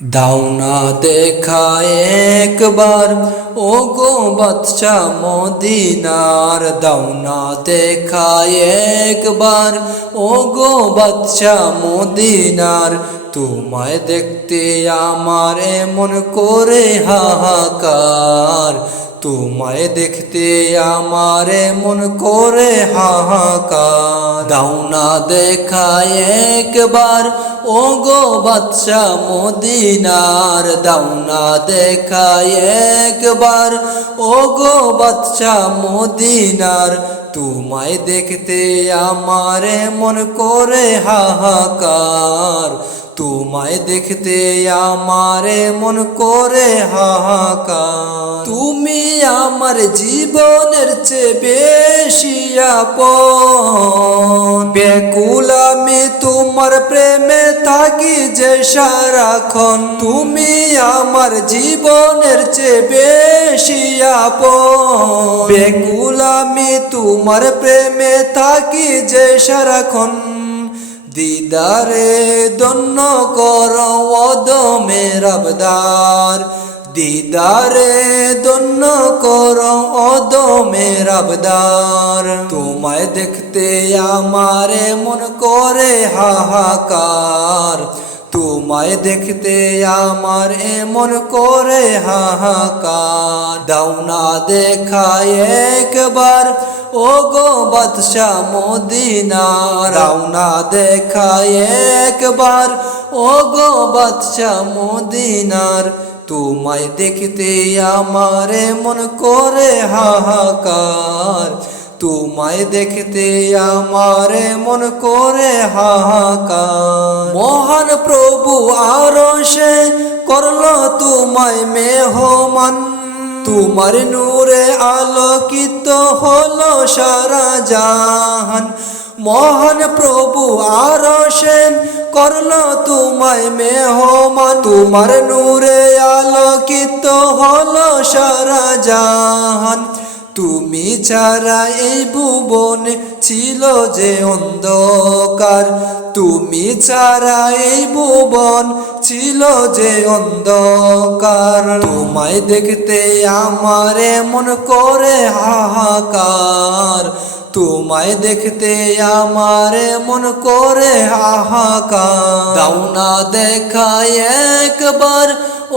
দাও না দেখা একবার ও গো বাদশা মদিনার, দাও না দেখা একবার ও গো বাদশা মদিনার। তোমায় দেখতে আমার এমন করে হাহাকার, তোমায় দেখতে আমার এমন করে হাহাকার। দাও না দেখা একবার ও গো বাদশা মদিনার, দাও না দেখা একবার ও গো বাদশা মদিনার। তোমায় দেখতে আমার মন করে হাহাকার, তোমায় দেখতে আমার মন করে হাহাকার। তুমি আমার জীবনের চেয়ে বেশি আপন, ব্যাকুল আমি তোমার প্রেমে থাকি যে সারাক্ষণ। তুমি আমার জীবনের চেয়ে বেশি আপন, ব্যাকুল আমি তোমার প্রেমে থাকি যে সারাক্ষণ। দিদারে দন্য কর অদমের আবদার, দিদারে দন্য কর অদমের আবদার। তোমায় দেখতে আমার মন করে হাহাকার, তোমায় দেখতে আমার এমন করে হাহাকার। দাও না দেখা একবার ও গো বাদশা মদিনার, দাও না দেখা একবার ও গো বাদশা মদিনার। তোমায় দেখতে আমার মন করে হাহাকার, তোমায় দেখতে আমার মন করে হাহাকার। মহান প্রভু আরশে করলো তোমায় মেহমান, তোমার নূরে আলোকিত হলো সারা জাহান। মহান প্রভু আরশে করলো তোমায় মেহমান, তোমার নূরে আলোকিত হলো সারা জাহান। তুমি ছাড়া এই ভুবনে ছিল যে অন্ধকার, তুমি ছাড়া এই ভুবন ছিল যে অন্ধকার। তোমায় দেখতে আমার মন করে হাহাকার, তোমায় দেখতে আমার মন করে হাহাকার। দাও না দেখা একবার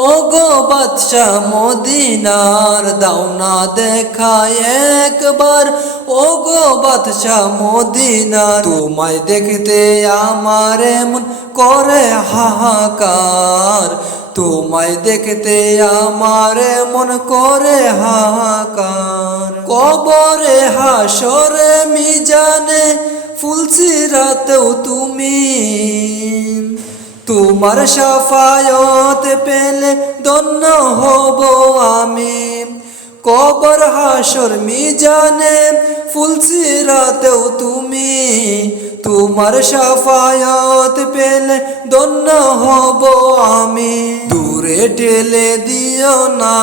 ও গো বাদশা মদিনার, দাও না দেখা একবার ও গো বাদশা মদিনার। তোমায় দেখতে আমার মন করে হাহাকার, তোমায় দেখতে আমার মন করে হাহাকার। কবরে হাসরে মিজানে ফুলসিরাতেও তুমি, তোমার শাফায়াত পেলে ধন্য হব আমি। কবর হাসর মিজানে ফুলসিরাতেও তুমি, তোমার শাফায়াত পেলে ধন্য হব আমি। দূরে ঠেলে দিও না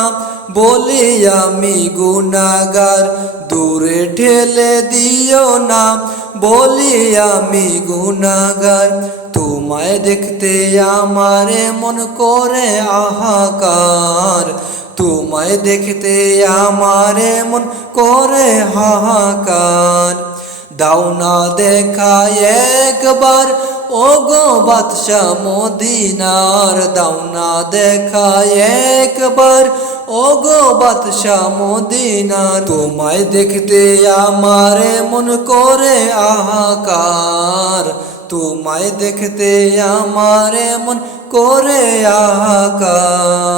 বলি আমি গুনাহগার, দূরে ঠেলে দিও না বলি আমি গুনাহগার। তোমায় দেখতে আমার মন করে হাহাকার, তোমায় দেখতে আমার মন করে হাহাকার। দাও না দেখা একবার ও গো বাদশা মদিনার, দাও না দেখা একবার ও গো বাদশা মদিনার। তোমায় দেখতে আমার মন করে হাহাকার, তোমায় দেখতে আমার মন করে হাহাকার।